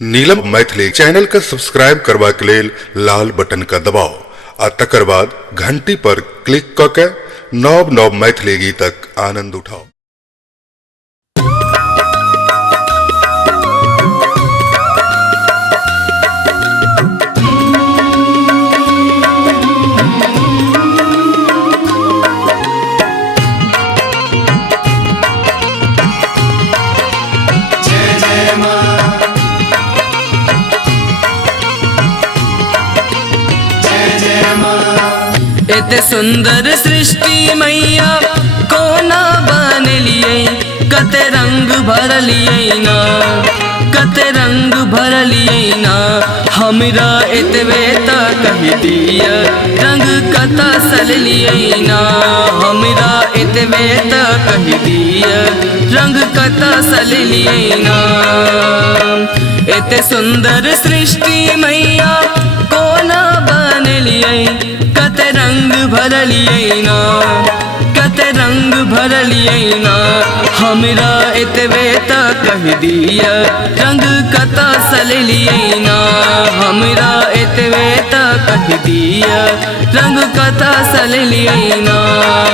नीलम Maithili channel के subscribe करबा के लेल लाल बटन का दबाओ आ तकर बाद घंटी पर क्लिक क के नव नव मैथिली गीतक आनंद उठाओ। एते सुंदर सृष्टि मैया कोना बनलिए, कते रंग भरलिए ना, कते रंग भरलिए ना। हमरा एतबे त कहि दिया रंग कता सलिए ना, हमरा एतबे त कहि दिया रंग कता सलिए ना। एते सुंदर सृष्टि मैया कोना बनलिए, कते रंग भरलिए ना, कते रंग भरलिए ना। हमरा एतबे त कहि दिया रंग कता सलिए ना, हमरा एतबे त कहि दिया रंग कता सलिए ना।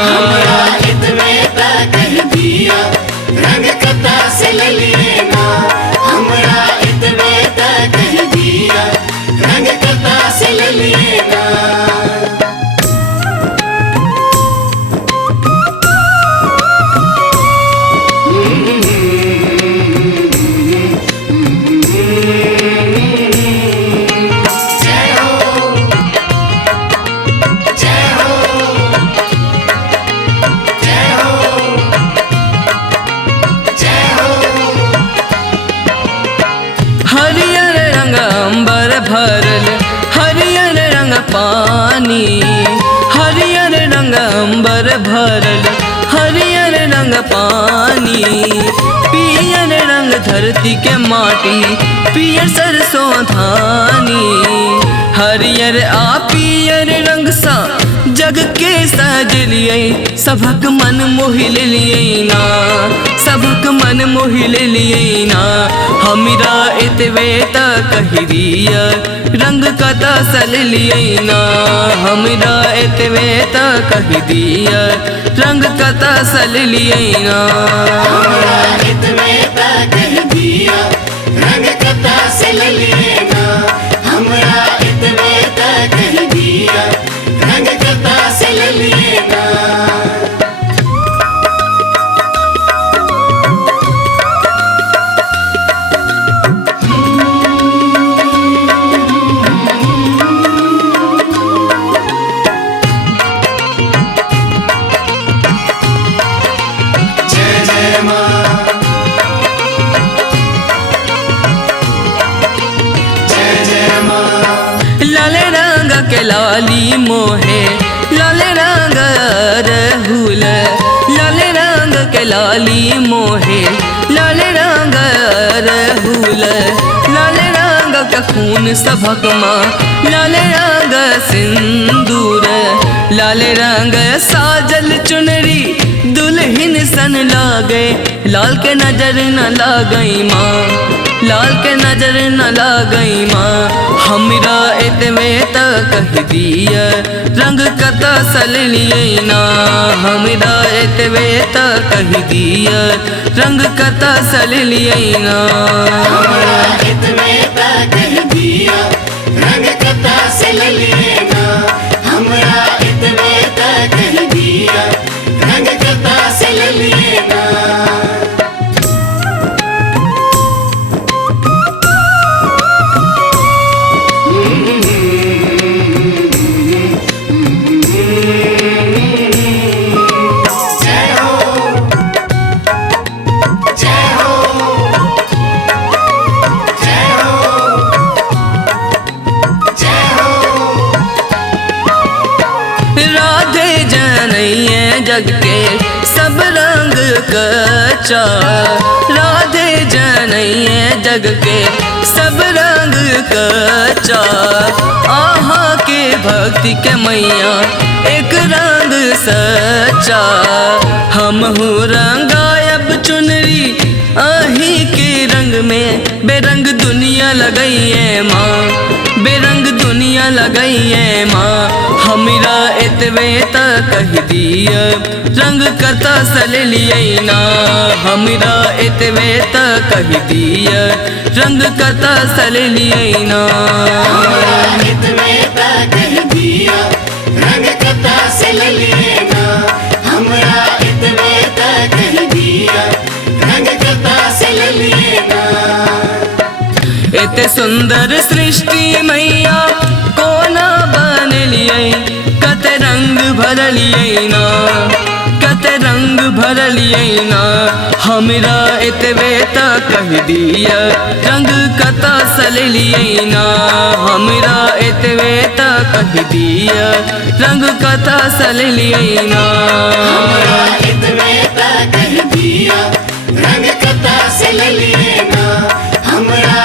हमरा एतबे त कहि दिया रंग कता सलिए ना, हमरा एतबे त कहि दिया रंग कता सलिए ना। हरियर रंग अंबर भरल, हरियर रंग पानी, हरियर रंग अंबर भरल, हरियर रंग पानी। पियर रंग धरती के माटी, पियर सरसों धानी। हरियर आ पियर रंग सा जग के सजलिए, सबक मन मोहिल लिए ना, सबक मन मोहिल लिए ना। हमरा एतबे त कहि दिया रंग कता सलिए ना, हमरा एतबे त कहि दिया रंग कता सलिए ना। हमरा एतबे त कहि दिया रंग कता सलिए ना, हमरा एतबे त कहि दिया रंग कता सलिए ना। लाल रंग के लाली मोहे, लाल रंग रहुल, लाल रंग के लाली मोहे, लाल रंग रहुल। लाल रंग के खून सबक माँ, लाल रंग सिंदूर, लाल रंग साजल चुनरी दुल्हन सन लागे। लाल के नजर न लागई माँ, लाल के नजर न लागई माँ। हमरा एतबे त कहि दिया रंग कता सलिए ना, हमरा एतबे त कहि दिया रंग कता सलिए ना। हमरा एतबे त कहि दिया रंग कता सलिए ना, हमरा एतबे त कहि दिया रंग कता सलिए ना। राधे जनैये जग के सब रंग कचा, राधे जनैये जग के सब रंग कचा। आहा के भक्ति के मैया एक रंग सच्चा, हमहू रंगायब चुनरी आही के रंग में बेरंग दुनिया लगइए माँ, बेरंग दुनिया लगइए माँ। हमरा एतवे त कह दिया रंग कता सल लिए ना, हमरा एतवे त कह दिया रंग कता सल लिए ना। हित में ता कह दिया रंग कता से लिए ना, हमरा हित में ता कह दिया रंग कता से लिए ना। एते सुंदर सृष्टि मैया कोना बन लिए, कत रंग भर लिए ना, कत रंग भर लिए ना। हमरा एतवे त कह दिया रंग कता सल लिए ना, हमरा एतवे त कह दिया रंग कता सल लिए ना। हमरा हित में ता कह दिया रंग कता से लिए ना, हमरा